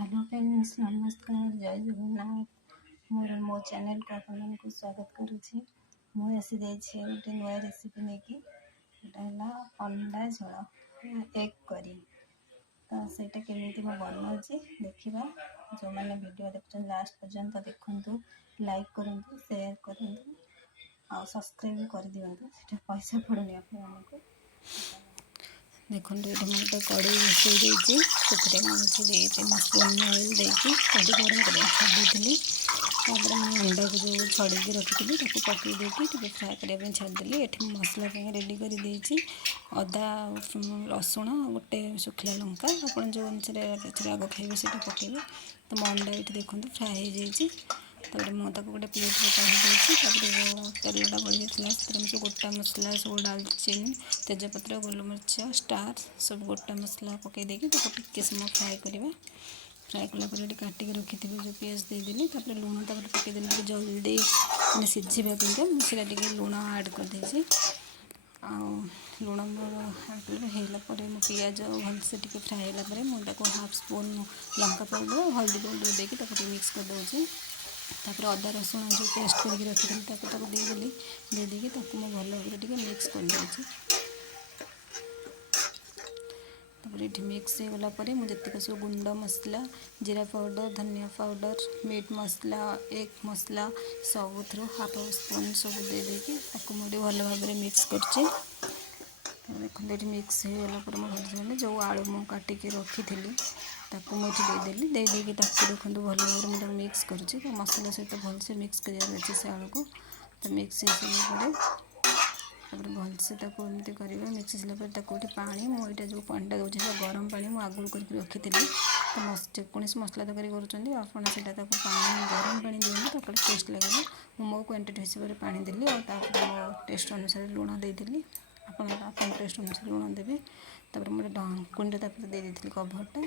Hello friends, नमस्कार, जय जगन्नाथ। मो चैनल को आपको स्वागत करुच्ची। मुझे आसी जाइए गोटे नुआ रेसिपी नहीं अंडा झोल एग करी। तो सेटा केमी मैं बनाऊँगी देखा। जो मैंने वीडियो देखते लास्ट पर्यंत देखु, लाइक करूँ, शेयर करूँ और सब्सक्राइब कर दिखाँ। पैसा पड़ूनी आपको। देखो ये मुझे कड़े बसई देती मुझे 2-3 स्पून ऑयल देकी कड़ी गरम कर छाड़ी। अंडा को जो छड़ी रखी पकई देकी फ्राए करने छाड़ी। ये मसला रेडी कर अदा रसुण गोटे शुखला लंका आप जो अनुसार राग खाइबे से पकेबे। तो मो अंडा ये देखो फ्राए हो जाए। मुझे गोटे प्लेट कही तेलटा बढ़ी जाता सब गोटा मसला सब डालचीनी तेजपत्र गोलमरीच स्टार सब गोटा मसला पकई देकी टिके समय फ्राए करवा। फ्राए कलापर ये काटिक रखी जो पेज देदेली लुण पकईदेली जल्दी मैंने सीझापी मुझे लुण आड करदे। लुण होगापर मो पिज भलसे फ्राए होगा मुझे 1/2 स्पून लंका पाउडर हल्दी पाउडर देकी मिक्स कर दूसरी। तापर अदा रसुण जो पेस्ट करके रखी देदेली देदेकी मुझे भल भाव मिक्स कर दूसरी। तापर ये मिक्स हो गलापर मुझे सब गुंड मसला जीरा पाउडर धनिया पाउडर मीट मसला एग मसला सब 1/2 स्पून सब देदेकी मुझे भल भाव मिक्स कर देखो ये मिक्स हो गलापर मुझे जो आलू मु काटिक रखी मुझे देदेली देदेकी देखो भल भाव मुझे मिक्स करुच्ची। तो मसला सहित भलसे मिक्स कर से आलू को तो मिक्स हो सारापर भलसे एमती कर मिक्स होगापर पानी मुझे जो पानी दूसरी गरम पानी मुझे आगुरी कर रखी। तो जेकोसी मसला तरकारी कर पानी गरम पानी दिखाँ टेस्ट लगे। मो क्वांटिटी हिसाब से पानी देली और मो टेस्ट अनुसार लुण देदेली। आप टेस्ट अनुसार लुण देवे। मुझे ढंकुणी देदी कभरटा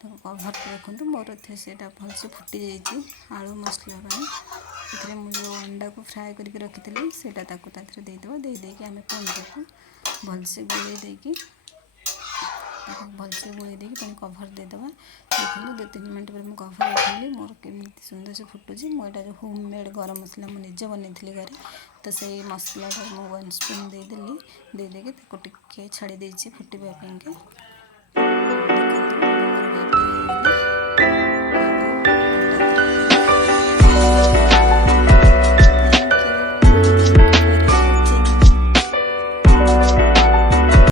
तो कभर देखो मोर से भलसे फुटी जाइए आलू मसला पाई। मुझे अंडा को फ्राए करके रखी से देदेकी आम पुणी भलसे गोल देकी भलसे गोल देकी कभर देदेबा। देखो 2-3 मिनट पर मुझे कभर रखी मोर केमी सुंदर से फुटुची। मुझे जो होम मेड गरम मसला मुझे बनई घरे तो से मसला 1 स्पून देदेली देदेकी टिके छाड़ी फुटवाई।